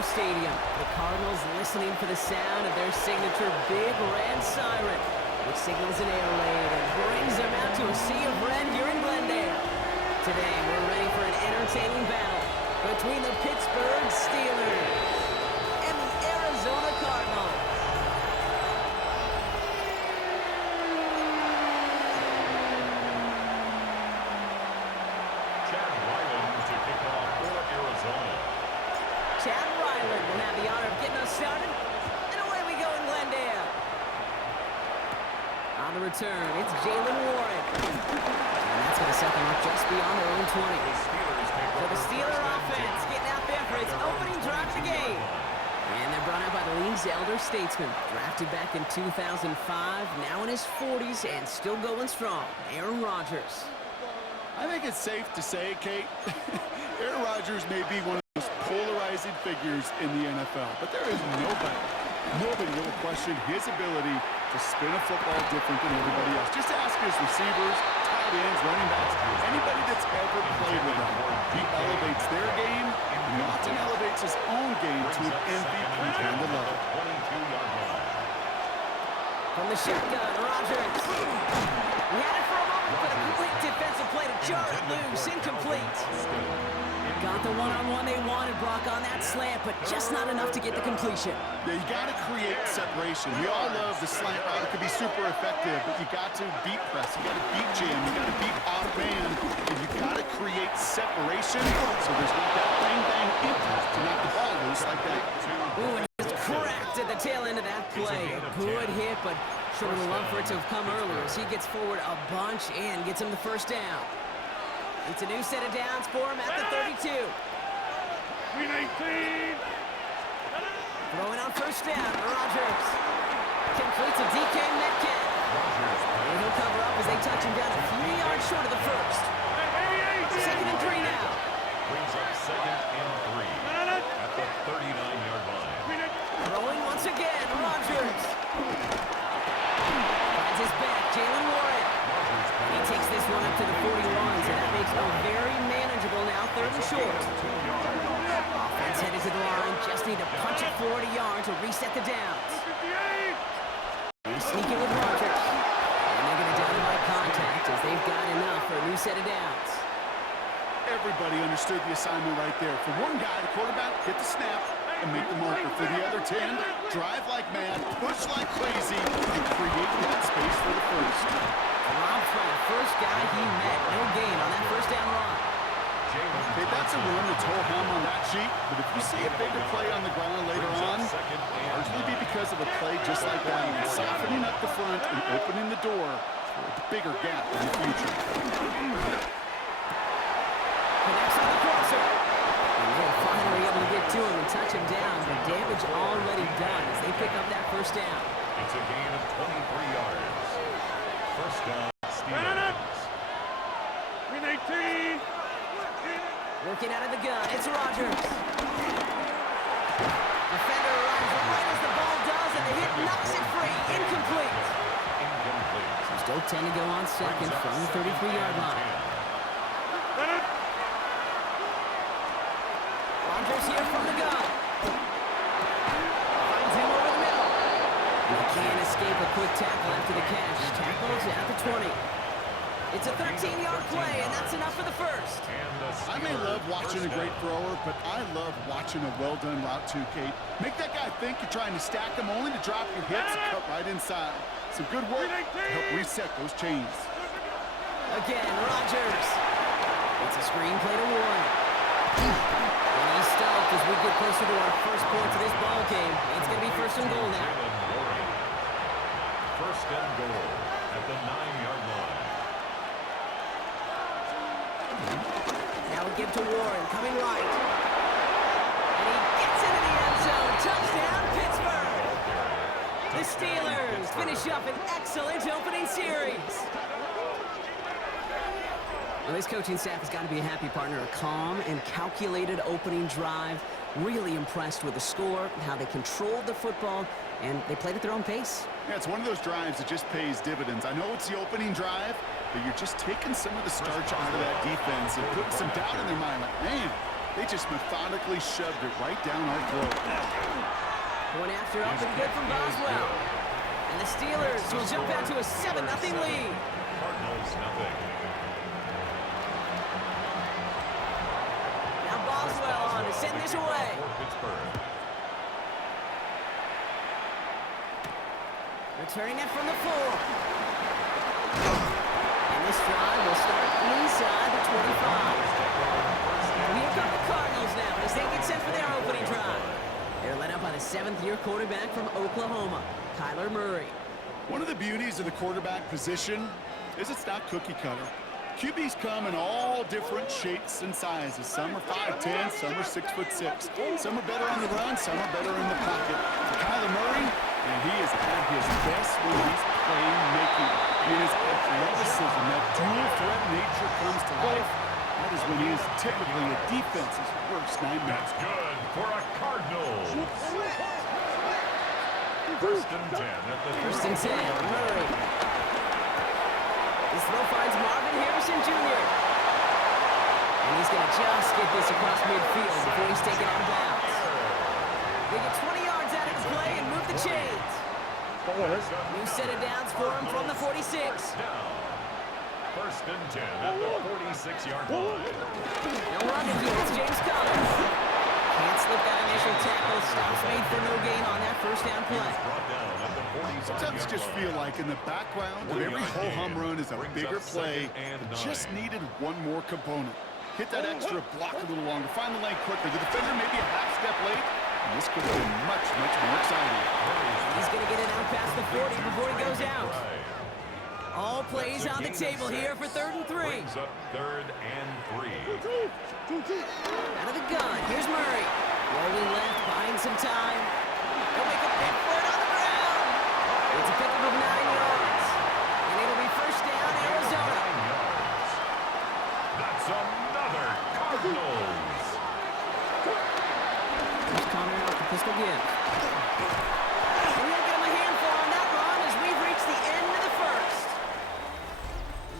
home stadium. The Cardinals listening for the sound of their signature big red siren, which signals an air raid and brings them out to a sea of red here in Glendale. Today, we're ready for an entertaining battle between the Pittsburgh Steelers and the Arizona Cardinals. Chad Ryland will have the honor of getting us started, and away we go in Glendale. On the return, it's Jalen Warren. And that's going to set them up just beyond their own 20. So the Steeler offense getting out there for its opening drive of the game. And they're brought out by the league's elder statesman, drafted back in 2005, now in his 40s and still going strong, Aaron Rodgers. I think it's safe to say, Kate, Aaron Rodgers may be one of the most polarizing figures in the NFL, but there is nobody will question his ability to spin a football different than everybody else. Just ask his receivers, tight ends, running backs, anybody that's ever played with him. He elevates their game, and often elevates his own game to an MVP kind of level. From the shotgun, Rodgers. He had it for a moment, but a complete defensive play to jar it loose, incomplete. Got the one-on-one they wanted, Brock, on that slant, but just not enough to get the completion. Yeah, you got to create separation. We all love the slant route. It can be super effective, but you got to beat press. You got to beat jam. You got to beat off band, and you got to create separation so there's not that bang-bang impact to knock the ball loose like that. Ooh, and he was cracked at the tail end of that play. A good hit, but sure would love for it to have come earlier as he gets forward a bunch and gets him the first down. It's a new set of downs for him at the 32. Throwing on first down, Rodgers. Completes a DK Metcalf. And he'll cover up as they touch him down a few yards short of the first. 2nd and 3 now. Brings up 2nd and 3 at the 39-yard line. Throwing once again, Rodgers. Finds his back, Jalen Warren. He takes this one up to the 41, so that makes him very manageable now, 3rd and short. Offense headed to the line, just need to punch it 40 yards to reset the downs. They sneak it with Rodgers. And they're going to down him by contact as they've got enough for a new set of downs. Everybody understood the assignment right there. For one guy, the quarterback, hit the snap and make the marker. For the other 10, drive like mad, push like crazy, and create that space for the first. Rob for the first guy he met. No gain on that first down run. Okay, that's a run to toe-hum on that sheet, but if you see a bigger play on the ground later on, largely be because of a play just like that, and softening up the front and opening the door for a bigger gap in the future. Connects on the crosser. And they're finally able to get to him and touch him down, but damage already done as they pick up that first down. It's a gain of 23 yards. First down, Steelers. Working out of the gun, it's Rodgers. Defender arrives right as the ball does, and the hit knocks it free. Incomplete. So still 10 to go on second from the 33-yard line. Rodgers here from the gun. Finds him over the middle. He can't escape a quick tackle after the catch. Tackles at the 20. It's a 13-yard play, and that's enough for the first. I may love watching a great thrower, but I love watching a well-done route too, Kate. Make that guy think you're trying to stack him only to drop your hips and cut right inside. Some good work to help reset those chains. Again, Rodgers. It's a screen play to Warren. And he's stopped as we get closer to our first points of this ball game. It's going to be 1st and goal now. 1st and goal at the 9-yard line. Now we give to Warren, coming right. And he gets into the end zone. Touchdown, Pittsburgh! The Steelers finish up an excellent opening series. Well, this coaching staff has got to be a happy partner. A calm and calculated opening drive. Really impressed with the score, how they controlled the football, and they played at their own pace. Yeah, it's one of those drives that just pays dividends. I know it's the opening drive, but you're just taking some of the starch out of that defense and putting some doubt in their mind. Like, man, They just methodically shoved it right down our throat. One after up and good from Boswell. And the Steelers will jump out to a 7-0 lead. Cardinals nothing. Now Boswell on to send this away. For Pittsburgh. Returning it from the 4. And this drive will start inside the 25. Here come the Cardinals now as they get set for their opening drive. They're led up by the 7th-year quarterback from Oklahoma, Kyler Murray. One of the beauties of the quarterback position is it's not cookie cutter. QBs come in all different shapes and sizes. Some are 5'10", some are 6'6". Some are better on the run, some are better in the pocket. For Kyler Murray, and he is at his best when he's playmaking. When his athleticism, that dual threat nature comes to life, that is when he is typically a defense's worst nightmare. That's good for a Cardinals. First and 10 at the First and 10, Murray. This throw finds Marvin Harrison Jr. And he's going to just get this across midfield before he's taken out of bounds. They get 20 yards out of the play and move the chains. New set of downs for him from the 46. First and 10 at the 46-yard line. No run to do. It's James Conner. Can't slip that initial tackle. Stops made for no gain on that first down play. Brought down at the 45-yard Sometimes just feel like in the background of every ho-hum run is a bigger play. Just needed one more component. Hit that extra block a little longer. Find the lane quicker. The defender maybe a half step late. And this could have been much, much more exciting. He's going to get it out past the 40 before he goes out. All plays on the table here for 3rd and 3. Brings up 3rd and 3. Out of the gun, here's Murray. Rolling left, buying some time. He'll make a big for it on the ground. It's a pickup of 9 yards. And it'll be first down, Arizona. 9 yards. That's another Cardinals. Here's Conner out the pistol gift. And he'll get him a handful on that run as we've reached the end of the first.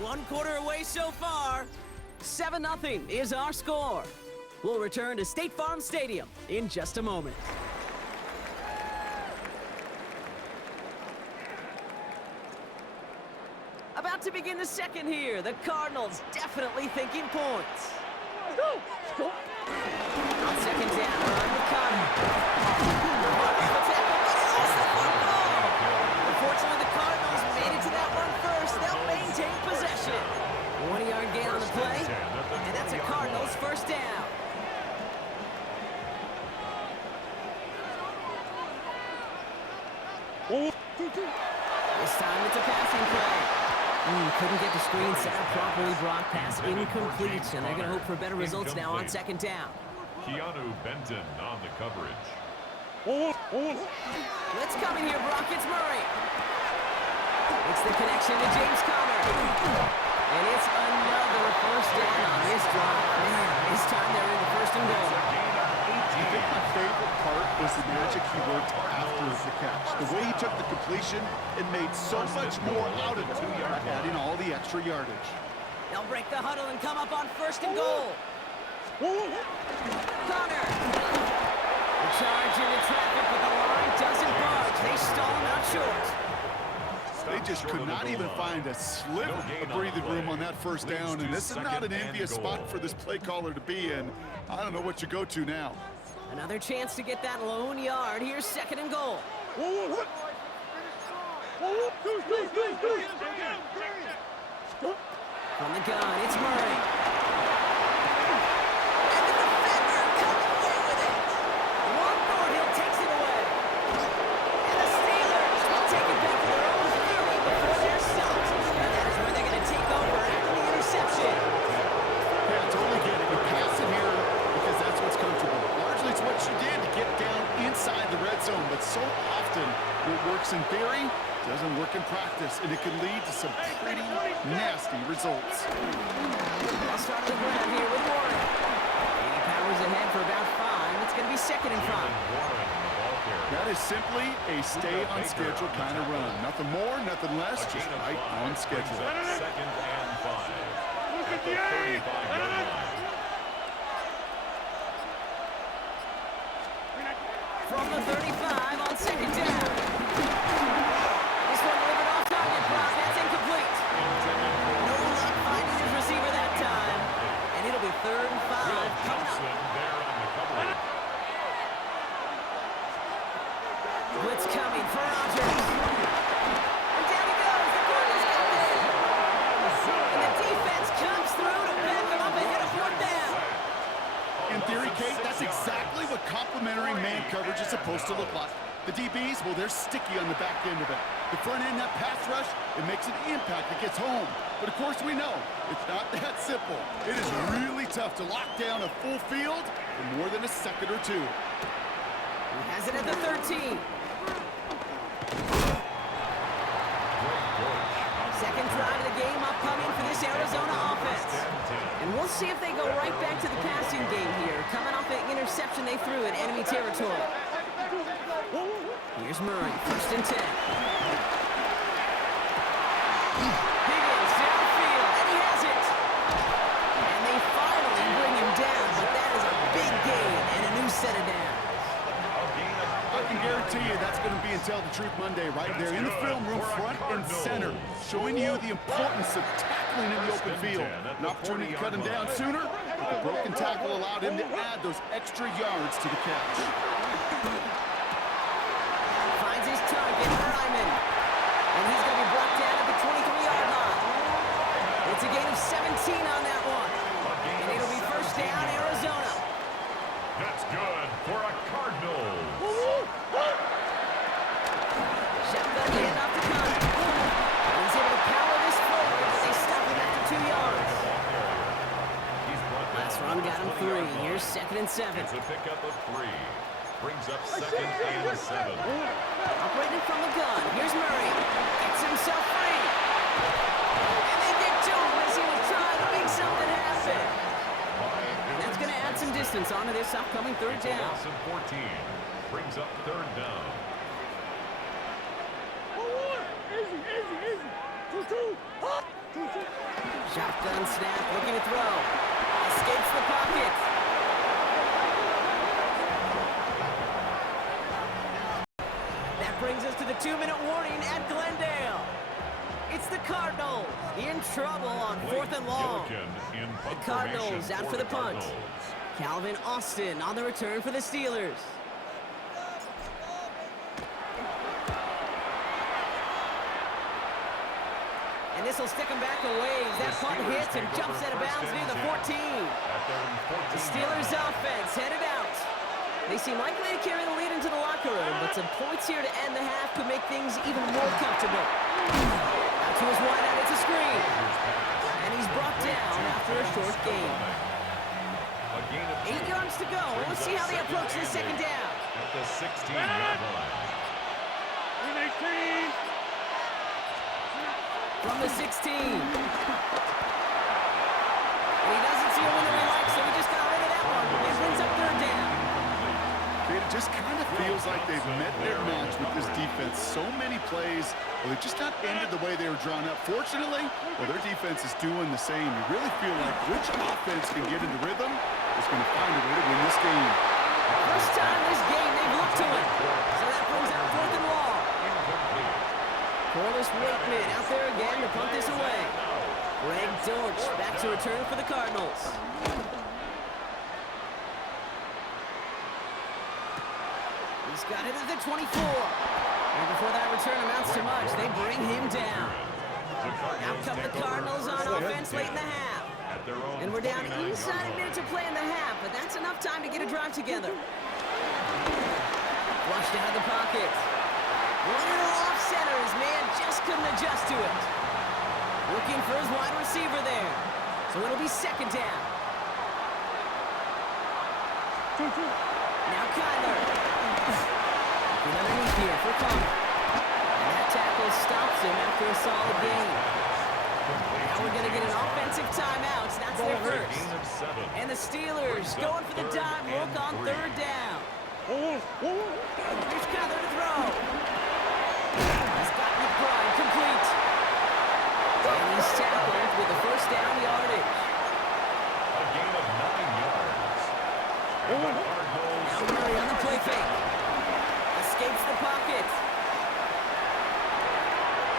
1 quarter away so far. 7-0 is our score. We'll return to State Farm Stadium in just a moment. About to begin the second here. The Cardinals definitely thinking points. On second down, run with Conner. Unfortunately, the Cardinals made it to that one first. They'll maintain possession. 1-yard gain on the play, and that's a Cardinals first down. This time it's a passing play. Couldn't get the screen set up properly. Brock pass incomplete, and they're going to hope for better results now on second down. Keanu Benton on the coverage. Let's come in here, Brock. It's Murray. It's the connection to James Conner. And it's another first down on this drive. Man, this time they're in the first and goal. I think my favorite part was the magic he worked after the catch. The way he took the completion and made so much more out of it, adding all the extra yardage. They'll break the huddle and come up on first and goal. Conner. The charge into traffic, but the line doesn't budge. They stall him out short. They just could not even find a sliver of breathing room on that first down, and this is not an envious spot for this play caller to be in. I don't know what you go to now. Another chance to get that lone yard. Here's second and goal. From the gun, it's Murray. And the defender comes away with it. One Thornhill takes it away. And the Steelers will take it back to their own 30 before they're stopped. And that is where they're going to take over after the interception. Yeah, I totally get it. You pass it here because that's what's comfortable. Largely it's what you did to get down inside the red zone, but so often what works in theory doesn't work in practice, and it can lead to some pretty nasty results. I'll start the ground here with Warren. He powers ahead for about 5. It's going to be second and 5. That is simply a stay-on-schedule kind of run. Nothing more, nothing less, just right on schedule. Second and 5. At the 35-yard line. from the 35 on second down. This one delivered off target, Brock. That's incomplete. No luck finding his receiver that time. And it'll be 3rd and 5 coming up. Blitz coming for Rodgers. And down he goes. The Cardinals got there. And the defense comes through to back him up ahead of 4th down. In theory, Kate, that's exactly what complementary man coverage is supposed to look like. The DBs, well, they're sticky on the back end of it. The front end, that pass rush, it makes an impact. It gets home. But, of course, we know it's not that simple. It is really tough to lock down a full field for more than a second or two. He has it at the 13. Second drive of the game upcoming for this Arizona offense. And we'll see if they go right back to the passing game here, coming off an interception they threw in enemy territory. Here's Murray, 1st and 10. Higgins downfield, and he has it. And they finally bring him down, but that is a big gain and a new set of downs. I can guarantee you that's going to be in Tell the Truth Monday right there in the film room, front and center, showing you the importance of tackling in the open field. An opportunity to cut him down sooner, but the broken tackle allowed him to add those extra yards to the catch. Finds his target, Ryman. And he's going to be brought down at the 23-yard line. It's a gain of 17 on that one. And it'll be 1st down, Arizona. That's good for a Cardinal. Shotgun handoff to Connor. He's able to power this forward, but they stop him after 2 yards. Last run got him 3. Here's 2nd and 7. It's a pickup of 3. Brings up 2nd and 7. Operating from the gun. Here's Murray. Gets himself free. And they get to him as he was trying to make something happen. And that's going to add some distance onto this upcoming 3rd down. Loss of 14. Brings up 3rd down. Shotgun snap, looking to throw. Escapes the pocket. That brings us to the 2-minute warning at Glendale. It's the Cardinals in trouble on 4th and long. The Cardinals out for the punt. Calvin Austin on the return for the Steelers. And this will stick him back a ways. That punt hits and jumps out of bounds near the 14. The Steelers offense headed out. They seem likely to carry the lead into the locker room, but some points here to end the half could make things even more comfortable. Out to his wideout, it's a screen. And he's brought down after a short gain. 8 yards to go. Let's see how they approach this 2nd down. At the 16-yard line. From the 16. And he doesn't see a winner he likes, so he just got rid of that one. It brings up 3rd down. It just kind of feels like they've met their match with this defense. So many plays, well, they've just not ended the way they were drawn up. Fortunately, well, their defense is doing the same. You really feel like which offense can get into rhythm is going to find a way to win this game. First time this game they've looked to it. So that brings out 4th and long. Corliss Wakeman out there again to punt this away. Greg Dortch back to return for the Cardinals. He's got it at the 24. And before that return amounts to much, they bring him down. Out come the Cardinals on offense late in the half. And we're down inside a minute to play in the half, but that's enough time to get a drive together. Flushed out of the pocket. One little off center, his man just couldn't adjust to it. Looking for his wide receiver there. So it'll be 2nd down. Now Kyler. Looking underneath here for Connor. And that tackle stops him after a solid gain. Now we're going to get an offensive timeout. That's their first. And the Steelers going for the dive look on 3rd down. Here's Kyler to throw. He's got McBride complete. And he's tackled with the 1st down yardage. A gain of 9 yards. Now Murray on the play fake. escapes the pocket.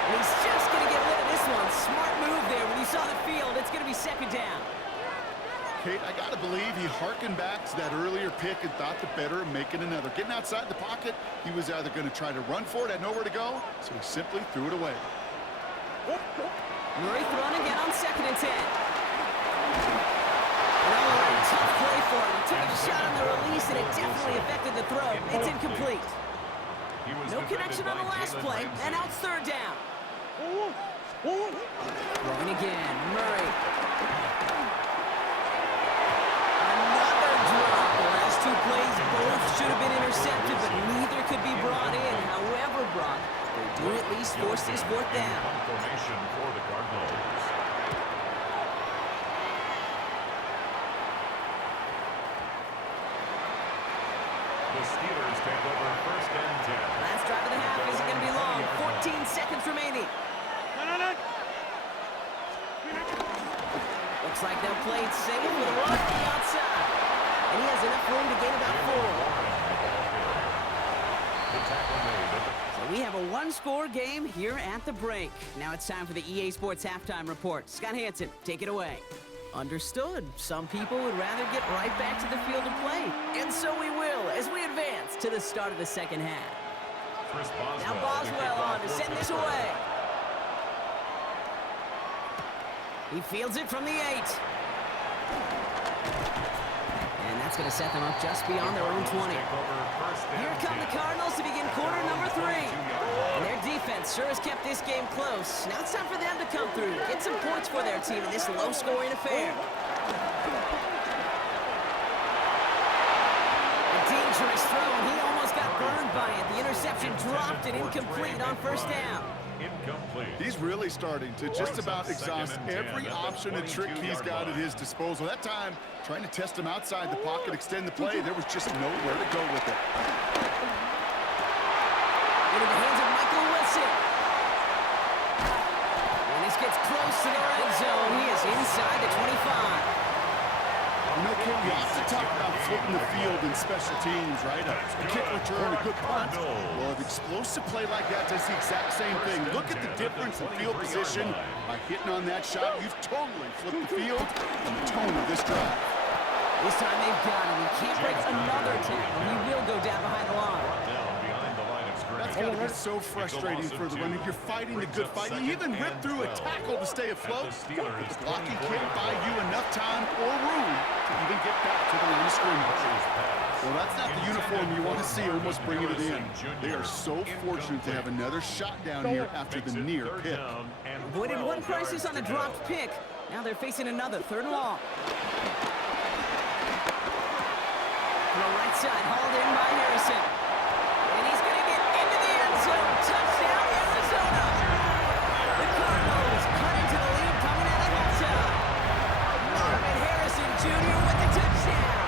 And he's just going to get rid of this one. Smart move there. When you saw the field, it's going to be second down. Kate, I got to believe he harkened back to that earlier pick and thought the better of making another. Getting outside the pocket, he was either going to try to run for it, had nowhere to go, so he simply threw it away. Murray throwing again on 2nd and 10. Oh, tough play for him. He took a shot on the release, and it definitely affected the throw. It's incomplete. No connection on the last play, and now it's 3rd down. Throwing again, Murray. Another drop. The last 2 plays both should have been intercepted, but neither could be brought in. However, Brock, they do at least force this 4th down. Formation for the Cardinals. The Steelers take over 1st and 10. Last drive of the half isn't going to be long. 14 seconds remaining. Looks like they'll play it safe with a run on the outside. And he has enough room to gain about 4. So we have a 1-score game here at the break. Now it's time for the EA Sports Halftime Report. Scott Hansen, take it away. Understood. Some people would rather get right back to the field of play. And so we will as we advance to the start of the second half. Now Boswell on to send this away. He fields it from the 8. And that's going to set them up just beyond their own 20. Here come the Cardinals to begin quarter number 3. And their defense sure has kept this game close. Now it's time for them to come through, get some points for their team in this low-scoring affair. A dangerous throw, and he almost got burned by it. The interception dropped and incomplete on 1st down. He's really starting to just about exhaust every option and trick he's got at his disposal. That time, trying to test him outside the pocket, extend the play, there was just nowhere to go with it. Into the hands of Michael Wilson. And this gets close to their end zone. He is inside the 25. You know, Kim, you have to talk about flipping the field in special teams, right? A kick return, a good punt. Well, an explosive play like that does the exact same thing. Look at the difference in field position. By hitting on that shot, you've totally flipped the field and the tone of this drive. This time they've got him. He can't break another tackle. He will go down behind the line. That's got to be so frustrating for the runner. You're fighting the good fight. You even rip through a tackle to stay afloat. The blocking can't buy you enough time or room to even get back to the line of scrimmage. Well, that's not the uniform you want to see almost bringing it in. They are so fortunate to have another shot down here after the near pick. Avoided one crisis on the dropped pick. Now they're facing another 3rd and long. To the right side, hauled in by Harrison. And he's going to get into the end zone. Touchdown, Arizona. The Cardinals cut into the lead coming out of halftime. Marvin Harrison Jr. with the touchdown.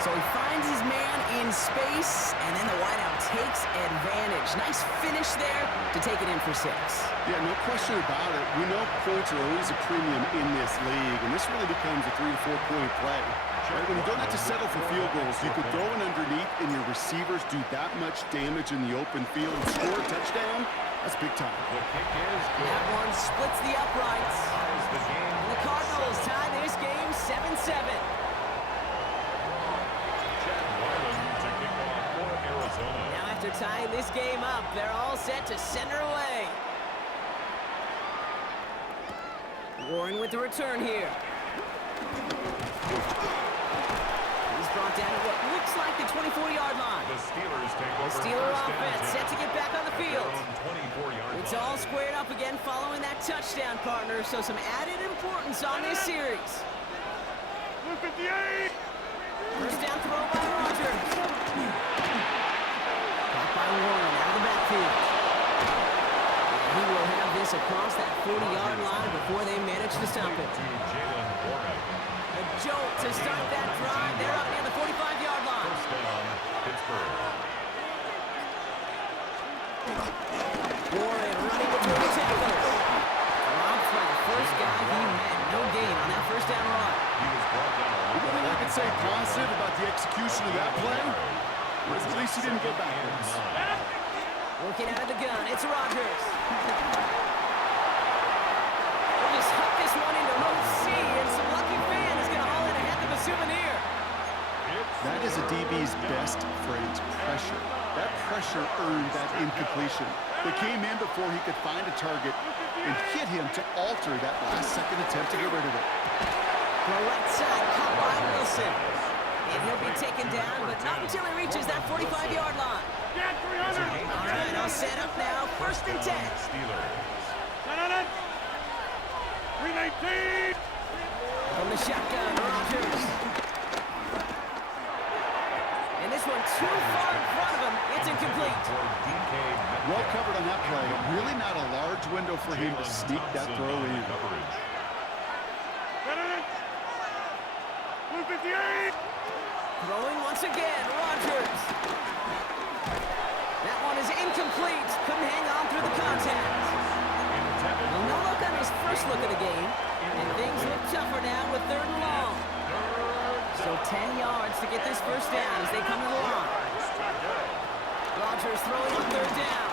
So he finds his man in space, and then the wideout takes advantage. Nice finish there to take it in for 6. Yeah, no question about it. We know points are always a premium in this league, and this really becomes a 3 to 4 point play. Right? When you don't have to settle for field goals, you could throw it underneath, and your receivers do that much damage in the open field and score a touchdown. That's big time. That one splits the uprights. And the Cardinals tie this game 7-7. Now after tying this game up, they're all set to send her away. Warren with the return here. He's brought down at what looks like the 24-yard line. The Steelers take over. The Steeler offense set to get back on the field. 24-yard It's all squared up again following that touchdown, partner, so some added importance on this series. 58. First down throw by Rodgers. Caught by Warren out of the backfield. And he will have this across that 40-yard line before they manage to stop it. A jolt to start that drive. They're up near the 45-yard line. First down, Pittsburgh. Warren running between the tackles. Robbed for the first guy he met. No gain on that first down run. He was brought down. What I could say positive about the execution of that play? At least he didn't get backwards. Looking out of the gun, it's Rodgers. We'll just huck this one into row C, and some lucky fan is going to haul in a heck of a souvenir. That is a DB's best friend, pressure. That pressure earned that incompletion. They came in before he could find a target and hit him to alter that last-second attempt to get rid of it. The right side, caught by Wilson. And he'll be taken down, but not until he reaches that 45-yard line. All right, all set up now. First and 10. Steelers. 319. From the shotgun, Rodgers. And this one too far in front of him. It's incomplete. Well covered on that play. Really not a large window for him to sneak that throw in. 258. Throwing once again, Rodgers. That one is incomplete. Couldn't hang on through the contact. Well, no look on his first look of the game. And things look tougher now with 3rd and long. So 10 yards to get this first down as they come to the line. Rodgers throwing on 3rd down.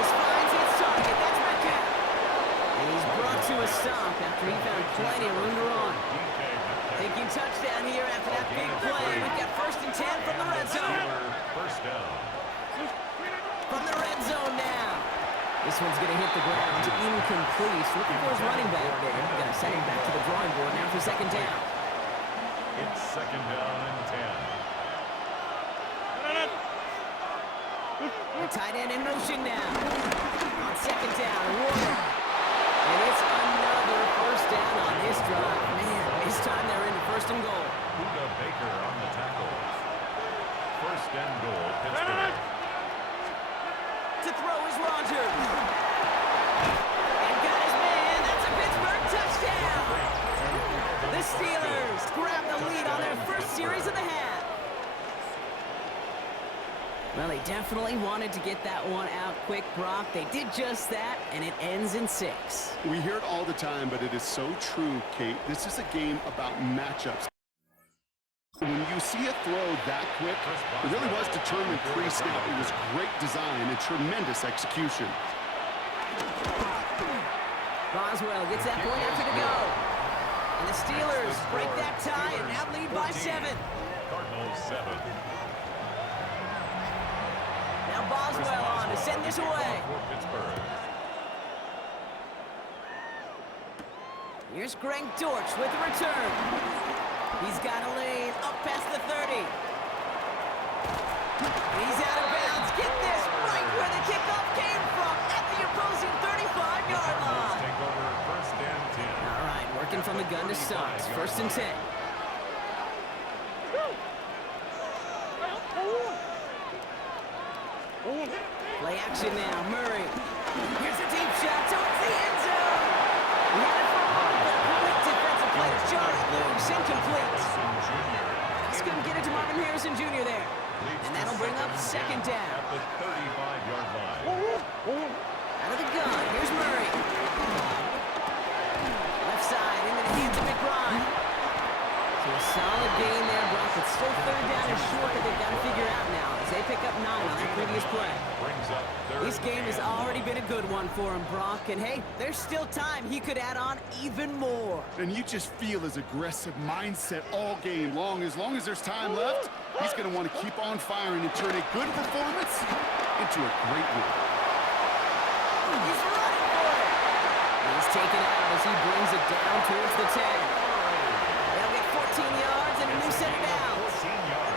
This finds its target. That's Metcalf. And he's brought to a stop after he found plenty of room to run. Thinking touchdown here after that big play. We've got 1st and 10 from the red zone. First down. From the red zone now. This one's going to hit the ground. Incomplete. Looking for his running back there. Going to send him back to the drawing board now for 2nd down. It's 2nd down and 10. The tight end in motion now. On 2nd down, Warner. And it's another first down on this drive. Man, this time they're into 1st and goal. Buda Baker on the tackle. 1st and goal, Pittsburgh. To throw is Rodgers. And got his man. That's a Pittsburgh touchdown. The Steelers grab the lead on their first series of the half. Well, they definitely wanted to get that one out quick, Brock. They did just that, and it ends in 6. We hear it all the time, but it is so true, Kate. This is a game about matchups. When you see a throw that quick, it really was determined pre-snap. It was great design and tremendous execution. Boswell gets that point after to go. And the Steelers break that tie and now lead by 7. Cardinals 7. Now Boswell on to send this away. For Pittsburgh. Here's Greg Dortch with the return. He's got a lane up past the 30. He's out of bounds. Get this right where the kickoff came from, at the opposing 35-yard line. Take over 1st and 10. All right, working from the gun to start. 1st and 10. Play action now, Murray. Here's a deep shot towards the end zone. He had it for a moment, but a quick defensive play to jar it loose, incomplete. Just couldn't get it to Marvin Harrison Jr. there. And that'll bring up 2nd down. At the 35-yard line. Out of the gun, here's Murray. Left side, into the hands of McBride. So a solid gain there, Brock. It's still 3rd down and short that they've got to figure out now as they pick up 9 on that previous play. Brings up 3rd This game has already been a good one for him, Brock. And hey, there's still time he could add on even more. And you just feel his aggressive mindset all game long. As there's time left, he's going to want to keep on firing and turn a good performance into a great win. He's running for it. He's taken out as he brings it down towards the 10. They'll get 14 yards and a new set of downs.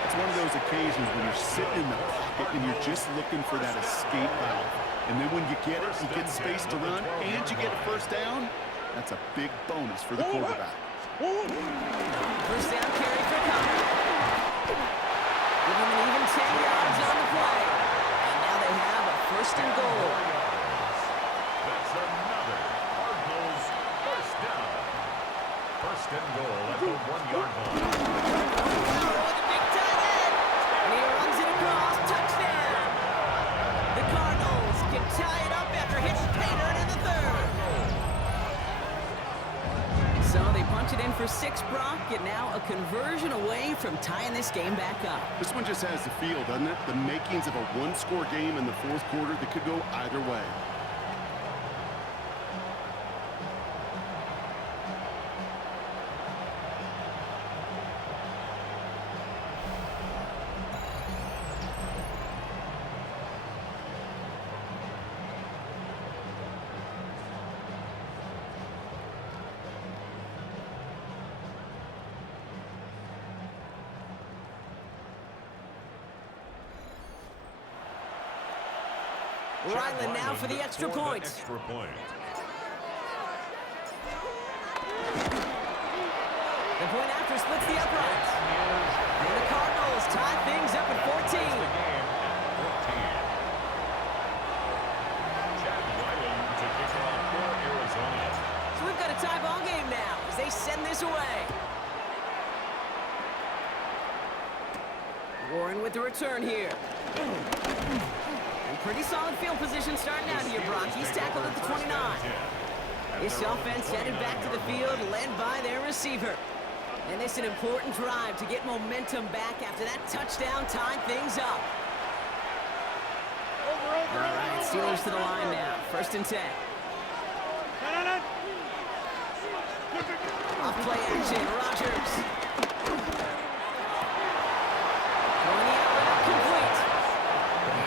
It's one of those occasions when you're sitting in the pocket and you're just looking for that escape valve. And then when you get it, you get space to run, and you get a 1st down, that's a big bonus for the quarterback. 1st down carry for Connor. Give him an even 10 yards on the play. And now they have a 1st and goal. That's another Cardinals 1st down. 1st and goal at the 1-yard line. Oh, the big tight end. And he runs it across. Touchdown. The Cardinals can tie it up after hitting Pater in the 3rd. So they punt punched it in for 6, Brock, and now a conversion away from tying this game back up. This one just has the feel, doesn't it? The makings of a one-score game in the fourth quarter that could go either way. Ryland now for the extra point. Extra point. The point after splits the uprights. And the Cardinals tie things up at 14. Chad Ryland to kick it off for Arizona. So we've got a tie ball game now as they send this away. Warren with the return here. Pretty solid field position starting out here, Brock. He's tackled at the 29. This offense headed back to the field, led by their receiver. And it's an important drive to get momentum back after that touchdown tied things up. All right, Steelers to the line now. 1st and 10. Off play action, Rodgers. Going the outlet, complete.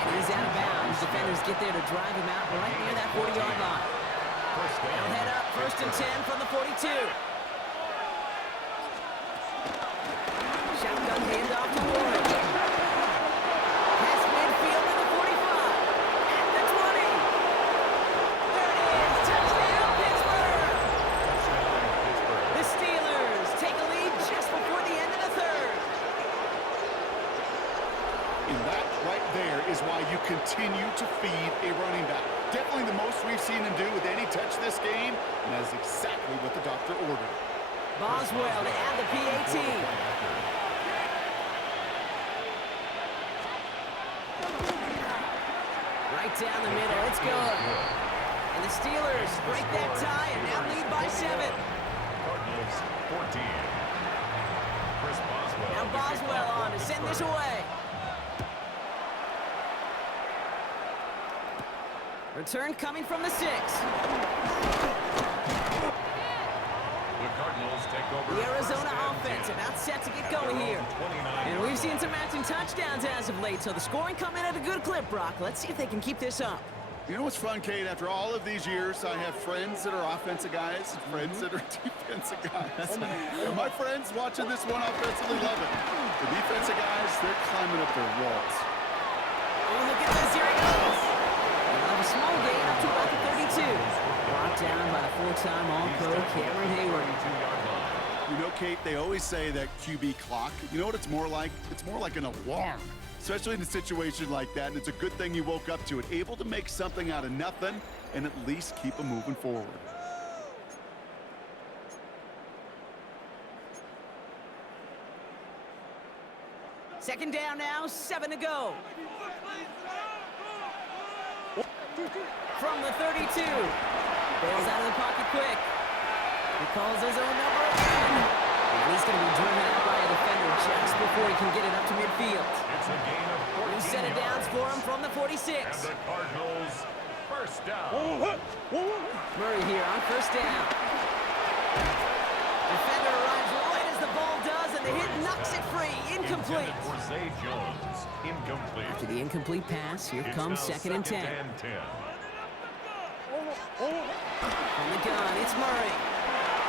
And he's out of bounds. Defenders get there to drive him out right near that 40-yard line. They'll head up 1st and 10 from the 42. Shotgun handoff to Warren. Past midfield to the 45. At the 20. There it is. Touchdown, Pittsburgh. The Steelers take a lead just before the end of the 3rd. And that right there is why you continue to feed a running back. Definitely the most we've seen him do with any touch this game, and that is exactly what the doctor ordered. Boswell to add the PAT. Right down the middle, it's good. And the Steelers break that tie and now lead by 7. Cardinals 14. Chris Boswell. Now Boswell on to send this away. Return coming from the 6. The Cardinals take over The Arizona first and offense 10. about set to get going here. And we've seen some matching touchdowns as of late, so the scoring coming at a good clip, Brock. Let's see if they can keep this up. You know what's fun, Kate? After all of these years, I have friends that are offensive guys and friends that are defensive guys. And my friends watching this one offensively love it. The defensive guys, they're climbing up their walls. Oh, look at this. Here he goes. A small gain up to about the 32. Brought down by the 4-time All-Pro Cameron Hayward. You know, Kate, they always say that QB clock. You know what it's more like? It's more like an alarm, especially in a situation like that. And it's a good thing you woke up to it, able to make something out of nothing and at least keep them moving forward. Second down now, 7 to go. From the 32. Bails out of the pocket quick. He calls his own number again. And he's going to be driven out by a defender just before he can get it up to midfield. It's a gain of 14 New set of downs for him from the 46. And the Cardinals first down. Murray here on 1st down. Defender arrives right as the ball does, and the hit knocks it free. Incomplete. Intended for Zay Jones. Incomplete. After the incomplete pass, here It's comes now 2nd and 10. and 10. From the gun, it's Murray.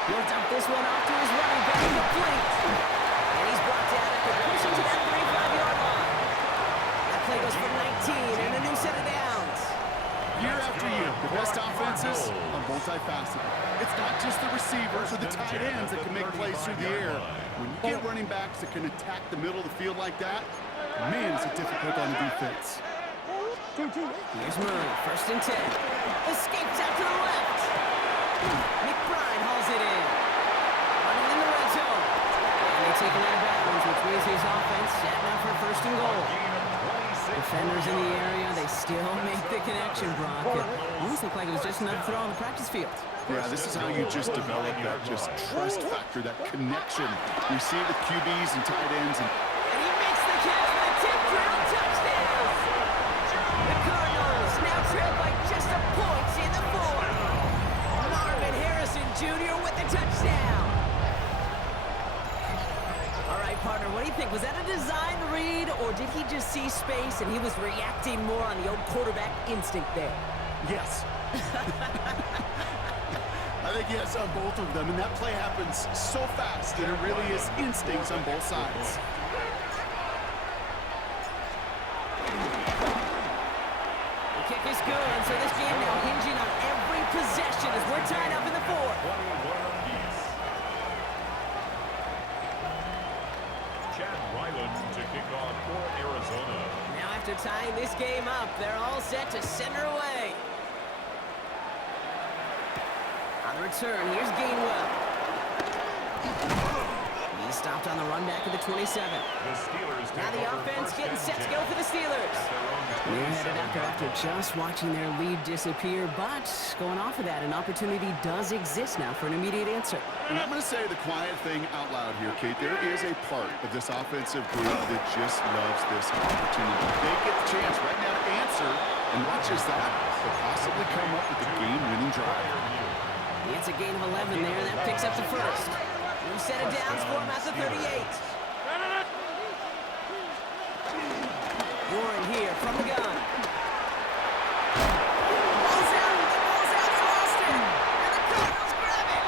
He'll dump this one off to his running back, complete. And he's brought down after pushing to that 35-yard line. That play goes for 19 and a new set of downs. Year after year, the best offenses are multifaceted. It's not just the receivers or the tight ends that can make plays through the air. When you get running backs that can attack the middle of the field like that, man, is it difficult on the defense. Here's Murray, 1st and 10. Escapes out to the left. McBride hauls it in. Running in the red zone. And they take it out of bounds, which means his offense setting up for 1st and goal. Defenders in the area, they still make the connection, Brock. It almost looked like it was just another throw on the practice field. Yeah, this is how you just develop that just trust factor, that connection you see with QBs and tight ends. And he makes the catch for the 10th round touchdown. The Cardinals now trail by just a point in the fourth. Marvin Harrison Jr. with the touchdown. All right, partner, what do you think? Was that a design read, or did he just see space and he was reacting more on the old quarterback instinct there? Yes. I think yes on both of them, and that play happens so fast that it really is instincts on both sides. The kick is good, so this game now hinging on every possession as we're tied up in the fourth. 21 apiece. Chad Ryland to kick off for Arizona. Now after tying this game up, they're all set to send her away. On the return, here's Gainwell. He's stopped on the run back at the 27. The Steelers Now the offense getting set to go for the Steelers. They're headed out there after just watching their lead disappear, but going off of that, an opportunity does exist now for an immediate answer. And I'm going to say the quiet thing out loud here, Kate. There is a part of this offensive group that just loves this opportunity. They get the chance right now to answer, and not just that, but possibly come up with a game-winning drive. It's a gain of 11 there, and that picks up the first. New set of downs for him at the 38. Warren here from the gun. Ball's out, they lost it, and the Cardinals grab it.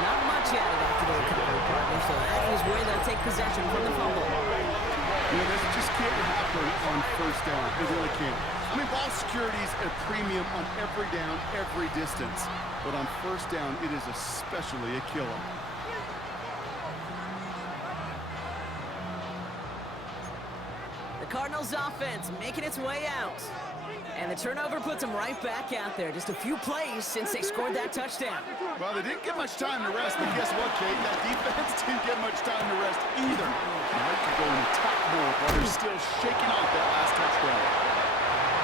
Not much added after the recovery, partner, so that is where they'll take possession from the fumble. You know, this just can't happen on first down. It really can't. I mean, ball security is a premium on every down, every distance. But on first down, it is especially a killer. The Cardinals offense making its way out. And the turnover puts them right back out there. Just a few plays since they scored that touchdown. Well, they didn't get much time to rest, but guess what, Kate? That defense didn't get much time to rest either. They like to go in attack mode while they're still shaking off that last touchdown.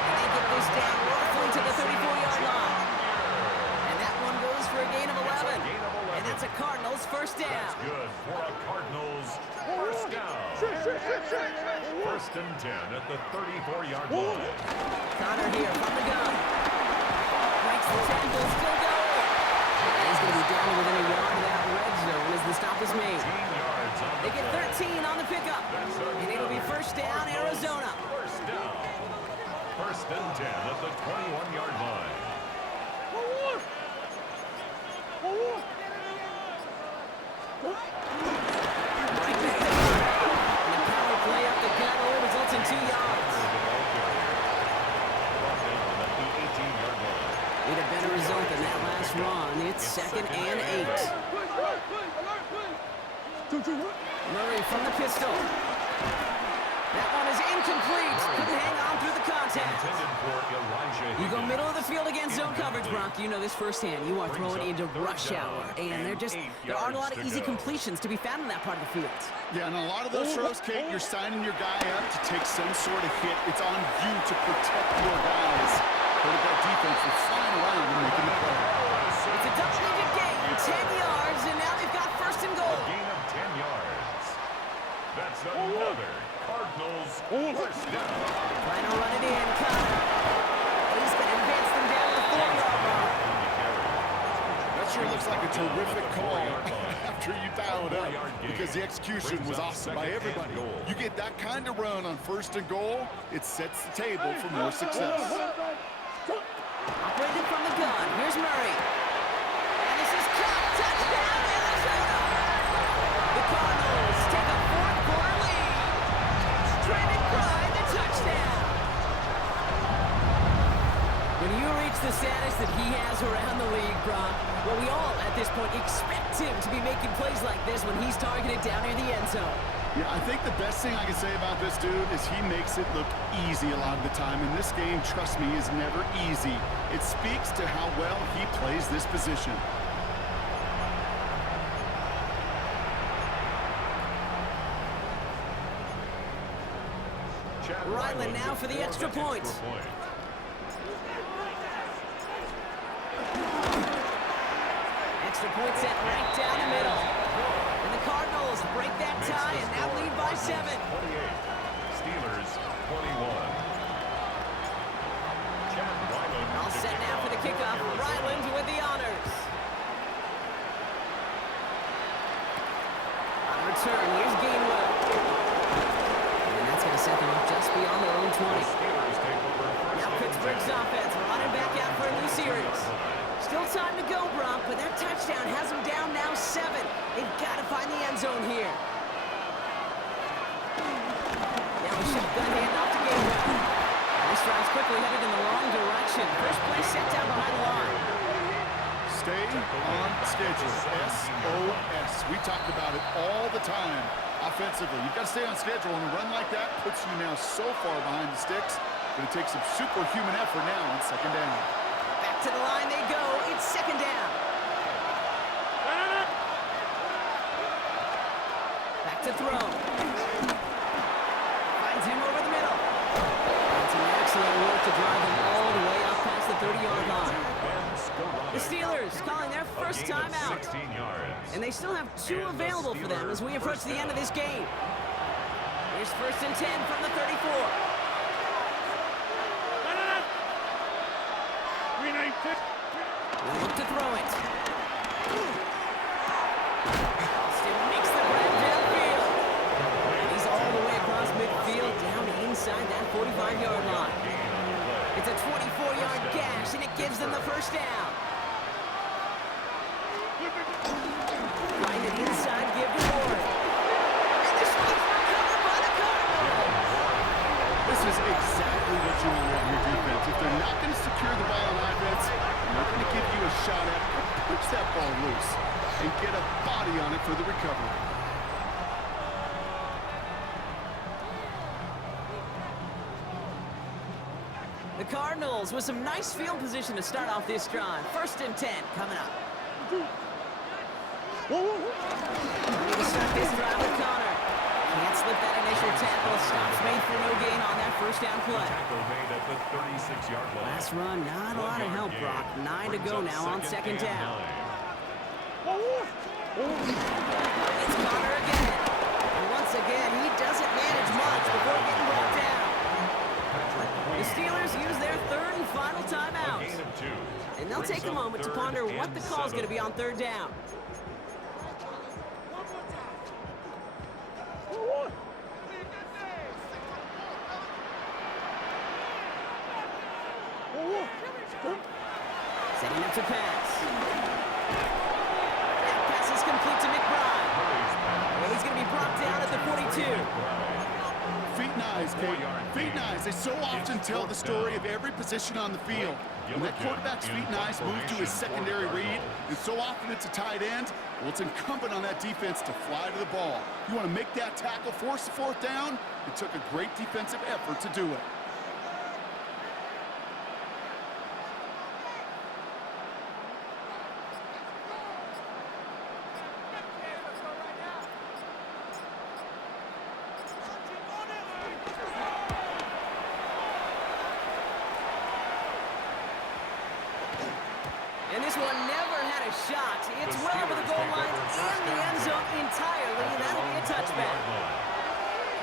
And they get this down roughly to the 34-yard line. And that one goes for a gain of 11. And that's a Cardinals first down. That's good for a Cardinals first down. First and 10 at the 34-yard line. Connor here from the gun. Breaks the tackle, still going. And he's going to be down within a yard of that red zone as the stop is made. 18 yards on They get 13 on the pickup. And it'll be first down, Arizona. First down. First and 10 at the 21-yard line. Right back to and the power play up the gut only results in 2 yards. Need a better result than that last run. It's second and 8. Murray from the pistol. That one is incomplete. Couldn't hang on through the contact. You go middle of the field against zone coverage, Brock. You know this firsthand. You are throwing into rush hour, and there aren't a lot of easy completions to be found in that part of the field. Yeah, and a lot of those throws, Kate, you're signing your guy up to take some sort of hit. It's on you to protect your guys. But if that defense is flying around and making the play. It's a double-digit gain, 10 yards, and now they've got first and goal. Gain of 10 yards. That's another Cardinals first down. Trying to run it in, Connor. He's going to advance them down to the 4-yard line. That sure looks like a terrific call after you dial it up, because the execution was awesome by everybody. You get that kind of run on first and goal, it sets the table for more success. Operated from the gun. Here's Murray. And this is caught. Touchdown, Arizona. The Cardinals take a fourth-quarter lead. Trevin Pride, the touchdown. When you reach the status that he has around the league, Brock, well, we all, at this point, expect him to be making plays like this when he's targeted down near the end zone. Yeah, I think the best thing I can say about this dude is he makes it look easy a lot of the time. And this game, trust me, is never easy. It speaks to how well he plays this position. Ryland now for the extra point. Extra point set right down the middle. And the Cardinals break that tie and now lead by 7. 28. Steelers 21. Chad Ryland. All set now for the kickoff. Ryland with the honors. On return, here's Gainwell. And that's going to set them up just beyond their own 20. Now Pittsburgh's offense running back out for a new series. Still time to go, Brock, but that touchdown has them down now 7. They've got to find the end zone here. Now a shotgun handoff to Gainwell. This drive's quickly headed in the wrong direction. First play set down behind the line. Stay on schedule. SOS. We talked about it all the time offensively. You've got to stay on schedule, and a run like that puts you now so far behind the sticks. But it takes some superhuman effort now on second down. Back to the line they go. It's second down. Back to throw. Finds him over the middle. That's an excellent work to drive him all the way up past the 30-yard line. The Steelers calling their first time out. And they still have 2 available for them as we approach the end of this game. Here's first and 10 from the 34. We'll look to throw it. Austin makes the grab downfield. And he's all the way across midfield, down inside that 45-yard line. It's a 24-yard gash, and it gives them the first down. Find it inside, give to Ward. And this one's recovered by the Cardinals. This is exactly what you want in your defense. If they're not going to secure the ball on offense, they're not going to give you a shot at it. Push that ball loose and get a body on it for the recovery. The Cardinals with some nice field position to start off this drive. First and 10 coming up. Ready to start this drive with Connor. Can't slip that initial tackle. Stops made for no gain on that first down play. Tackle made at the 36-yard line. Last run, not a lot of help, Brock. 9 to go now on second down. It's Connor again. And once again, he doesn't manage much before getting brought down. The Steelers use their third and final timeout. And they'll take a moment to ponder what the call is going to be on third down. Setting up to pass. That pass is complete to McBride. Well, he's going to be brought down at the 42. Feet and eyes, Kate. Feet and eyes. They so often tell the story of every position on the field. When that quarterback's feet and eyes move to his secondary read, and so often it's a tight end, well, it's incumbent on that defense to fly to the ball. You want to make that tackle, force the fourth down? It took a great defensive effort to do it. And this one never had a shot. It's well over the goal line and the end zone entirely, and that'll be a touchback.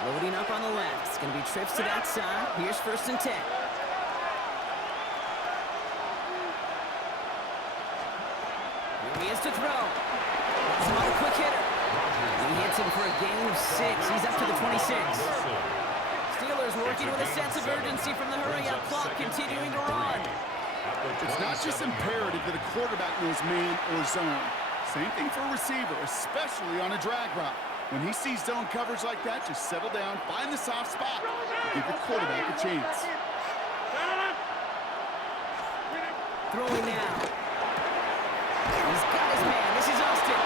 Loading up on the left. It's going to be trips to that side. Here's first and 10. Here he is to throw. That's not a quick hitter. He hits him for a gain of 6. He's up to the 26. Steelers working with a sense of urgency from the hurry-up clock, continuing to run. It's not just imperative that a quarterback knows man or zone. Same thing for a receiver, especially on a drag route. When he sees zone coverage like that, just settle down, find the soft spot, and give the quarterback a chance. Throwing now. He's got his man. This is Austin.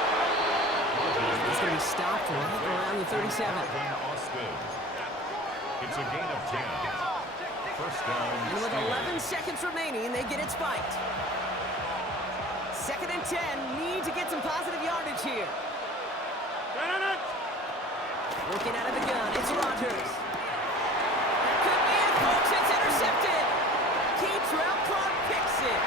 He's going to be stopped right around the 37. It's a gain of 10. First down. And with 11 seconds remaining, they get it spiked. Second and 10. Need to get some positive yardage here. Looking out of the gun. It's Rodgers. That could be it, folks. It's intercepted. Keytrell Clark picks it.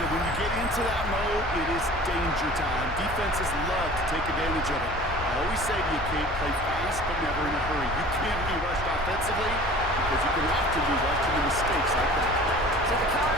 and when you get into that mode, it is danger time. Defenses love to take advantage of it. I always say to you, Kate, play fast but never in a hurry. You can't be rushed offensively because you can often be rushed into mistakes like that. So the Cardinals